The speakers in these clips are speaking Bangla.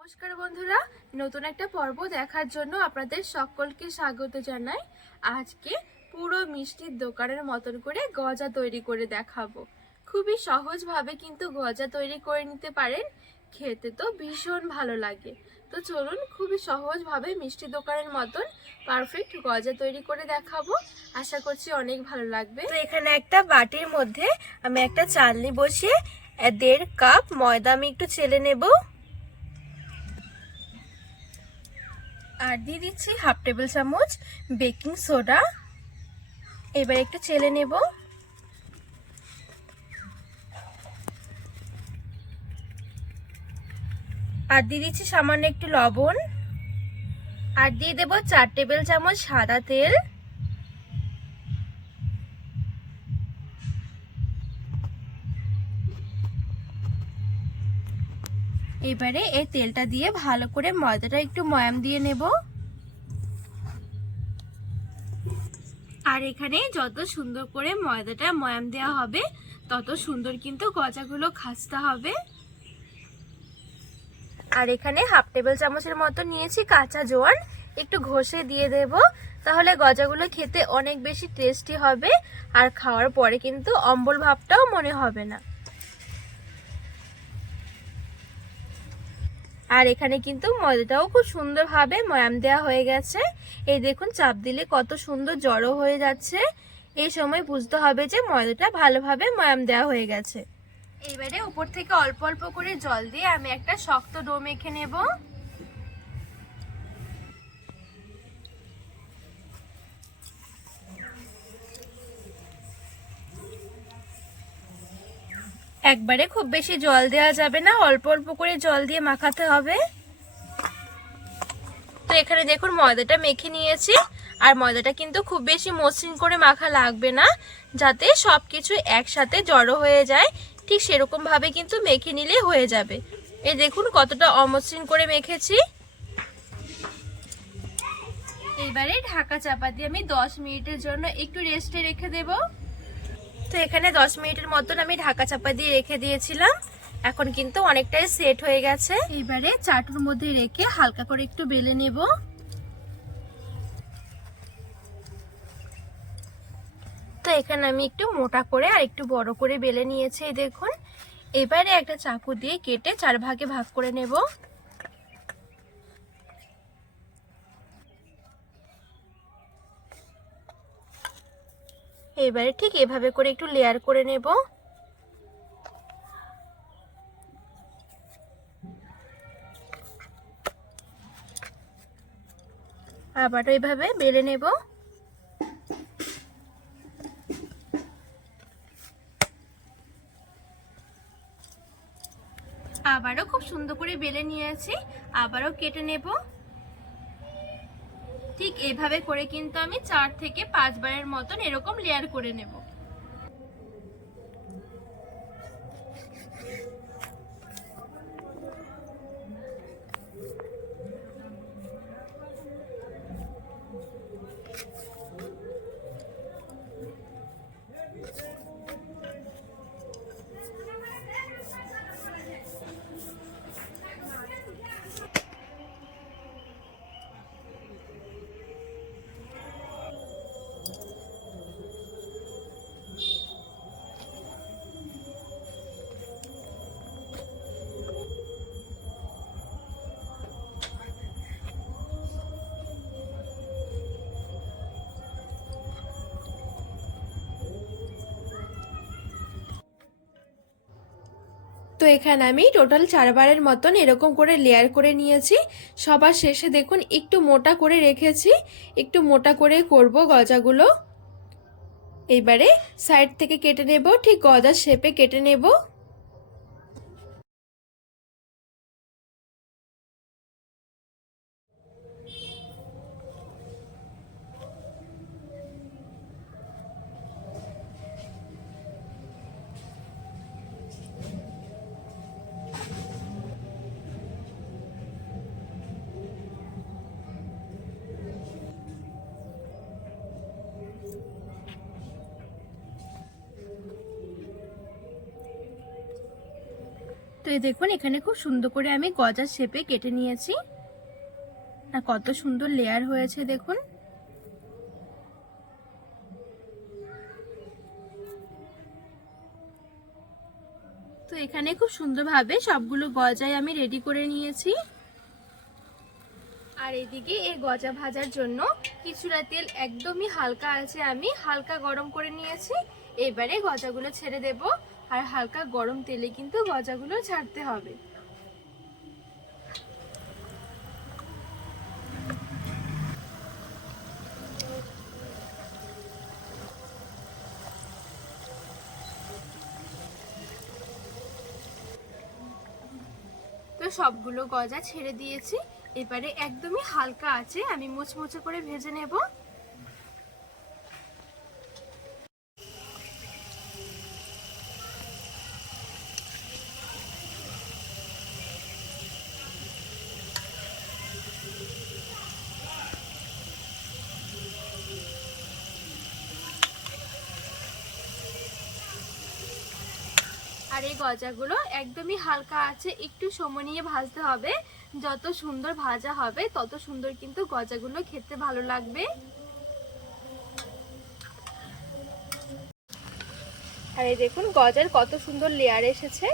নমস্কার বন্ধুরা, নতুন একটা পর্ব দেখার জন্য আপনাদের সকলকে স্বাগত জানাই। আজকে পুরো মিষ্টির দোকানের মতন করে গজা তৈরি করে দেখাবো। খুবই সহজভাবে কিন্তু গজা তৈরি করে নিতে পারেন, খেতে তো ভীষণ ভালো লাগে। তো চলুন খুবই সহজভাবে মিষ্টি দোকানের মতন পারফেক্ট গজা তৈরি করে দেখাবো। আশা করছি অনেক ভালো লাগবে। তো এখানে একটা বাটির মধ্যে আমি একটা চালনি বসিয়ে দেড় কাপ ময়দা আমি একটু চেলে নেব। আর দিয়ে দিচ্ছি হাফ টেবিল চামচ বেকিং সোডা। এবার একটু চেলে নেব। আর দিয়ে দিচ্ছি সামান্য একটু লবণ। আর দিয়ে দেবো চার টেবিল চামচ সাদা তেল। এবারে এই তেলটা দিয়ে ভালো করে ময়দাটা একটু ময়াম দিয়ে নেব। আর এখানে যত সুন্দর করে ময়দাটা ময়াম দেওয়া হবে, তত সুন্দর কিন্তু গজাগুলো খাসতে হবে। আর এখানে হাফ টেবিল চামচের মতো নিয়েছি কাঁচা জোয়ান, একটু ঘষে দিয়ে দেব, তাহলে গজাগুলো খেতে অনেক বেশি টেস্টি হবে, আর খাওয়ার পরে কিন্তু অম্বল ভাবটাও মনে হবে না। আর এখানে কিন্তু ময়দাটাও খুব সুন্দরভাবে ময়াম দেওয়া হয়ে গেছে। এই দেখুন, চাপ দিলে কত সুন্দর জড়ো হয়ে যাচ্ছে। এই সময় বুঝতে হবে যে ময়দাটা ভালোভাবে ময়াম দেওয়া হয়ে গেছে। এইবারে উপর থেকে অল্প অল্প করে জল দিয়ে আমি একটা শক্ত ডো মেখে নেব। একবারে খুব বেশি জল দেওয়া যাবে না, অল্প অল্প করে জল দিয়ে মাখাতে হবে। তো এখানে দেখুন ময়দাটা মেখে নিয়েছি, আর ময়দাটা কিন্তু খুব বেশি মসৃণ করে মাখা লাগবে না, যাতে সব কিছু একসাথে জড়ো হয়ে যায়। ঠিক সেরকম ভাবে কিন্তু মেখে নিলে হয়ে যাবে। এই দেখুন কতটা অমসৃণ করে মেখেছি। এবারে ঢাকা চাপা দিয়ে আমি দশ মিনিটের জন্য একটু রেস্টে রেখে দেবো। তো এখানে দশ মিনিটের মতন আমি ঢাকা চাপা দিয়ে রেখে দিয়েছিলাম। এখন কিন্তু অনেকটাই সেট হয়ে গেছে। এবারে চাটুর মধ্যে রেখে হালকা করে একটু বেলে নেব। তো এখানে আমি একটু মোটা করে আর একটু বড় করে বেলে নিয়েছি দেখুন। এবারে একটা চাকু দিয়ে কেটে চার ভাগে ভাগ করে নেব। এবারে ঠিক এভাবে করে একটু লেয়ার করে নেব। আবারও এভাবে বেলে নেব। আবারও খুব সুন্দর করে বেলে নিয়েছি, আবারও কেটে নেব। ঠিক এভাবে করে কিন্তু আমি চার থেকে পাঁচবারের মতন এরকম লেয়ার করে নেব। তো এখানে আমি টোটাল চারবারের মতন এরকম করে লেয়ার করে নিয়েছি। সবার শেষে দেখুন একটু মোটা করে রেখেছি। একটু মোটা করে করব গজাগুলো। এবারে সাইড থেকে কেটে নেব, ঠিক গজার শেপে কেটে নেব। এই দেখুন, এখানে খুব সুন্দর করে আমি গজার শেপে কেটে নিয়েছি। আর কত সুন্দর লেয়ার হয়েছে, দেখুন। তো এখানে খুব সুন্দরভাবে সবগুলো গজায় আমি রেডি করে নিয়েছি। আর এদিকে এই গজা ভাজার জন্য কিছুটা তেল একদমই হালকা আছে আমি হালকা গরম করে নিয়েছি। এবারে গজাগুলো ছেড়ে দেব। আর হালকা গরম তেলে কিন্তু গজাগুলো ছাড়তে হবে। তো সবগুলো গজা ছেড়ে দিয়েছি। এবারে একদমই হালকা আছে, আমি মুচমুচে করে ভেজে নেব। আর এই গজাগুলো একদমই হালকা আছে, একটু সময় নিয়ে ভাজতে হবে। যত সুন্দর ভাজা হবে, তত সুন্দর কিন্তু গজাগুলো খেতে ভালো লাগবে। আর এই দেখুন, গজার কত সুন্দর লেয়ার এসেছে।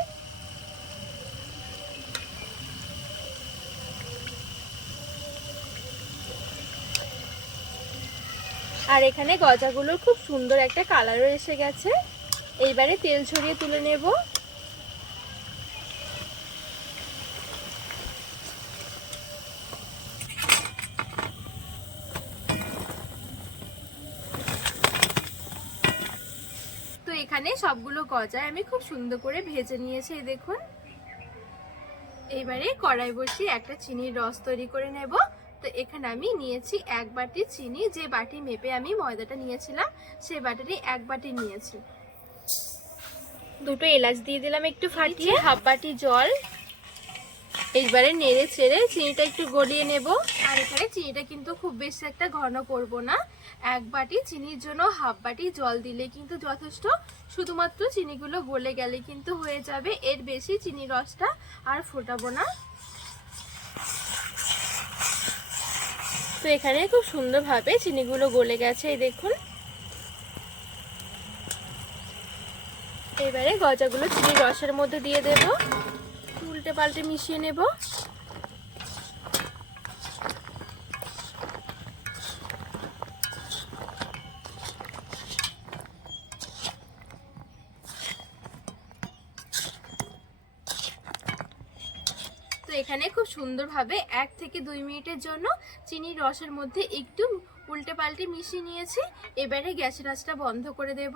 আর এখানে গজাগুলোর খুব সুন্দর একটা কালারও এসে গেছে। এইবারে তেল ছড়িয়ে তুলে নেব তো এখানে সবগুলো গজায় আমি খুব সুন্দর করে ভেজে নিয়েছি এই দেখুন। এইবারে কড়াই বসি একটা চিনির রস তৈরি করে নেব। তো এখানে আমি নিয়েছি এক বাটি চিনি যে বাটি মেপে আমি ময়দাটা নিয়েছিলাম সেই বাটিটি এক বাটি নিয়েছি। দুটো এলাচ দিয়ে দিলাম একটু ফাটিয়ে। হাফ বাটি জল। এইবারে নেড়ে ছেড়ে চিনিটা একটু গলিয়ে নেব। আর এখানে চিনিটা কিন্তু খুব বেশি একটা ঘন করব না। এক বাটি চিনির জন্য হাফ বাটি জল দিলে কিন্তু যথেষ্ট। শুধুমাত্র চিনিগুলো গলে গেলে কিন্তু হয়ে যাবে। এর বেশি চিনি রসটা আর ফোটাবো না। তো এখানে খুব সুন্দরভাবে চিনিগুলো গলে গেছে, এই দেখুন। এবারে গজাগুলো চিনির রসের মধ্যে দিয়ে দেব। উল্টে পাল্টে মিশিয়ে নেব। এখানে খুব সুন্দরভাবে এক থেকে দুই মিনিটের জন্য চিনির রসের মধ্যে একটু উল্টে পাল্টে মিশিয়ে নিয়েছি। এবারে গ্যাসের আঁচটা বন্ধ করে দেব।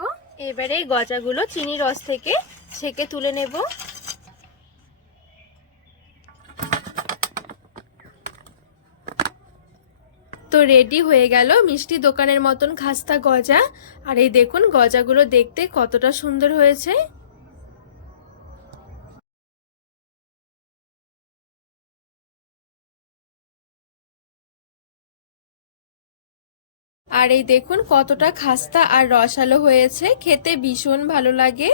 এবারে গজাগুলো চিনি রস থেকে ছেঁকে তুলে নেব। তো রেডি হয়ে গেল মিষ্টি দোকানের মতন খাস্তা গজা। আর এই দেখুন, গজাগুলো দেখতে কতটা সুন্দর হয়েছে। আর এই দেখুন, কতটা খাস্তা আর রসালো হয়েছে। খেতে ভীষণ ভালো লাগে।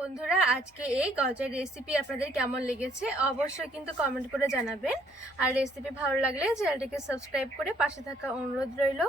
বন্ধুরা, আজকে এই গজার রেসিপি আপনাদের কেমন লেগেছে অবশ্যই কিন্তু কমেন্ট করে জানাবেন। আর রেসিপি ভালো লাগলে চ্যানেলটিকে সাবস্ক্রাইব করে পাশে থাকা অনুরোধ রইল।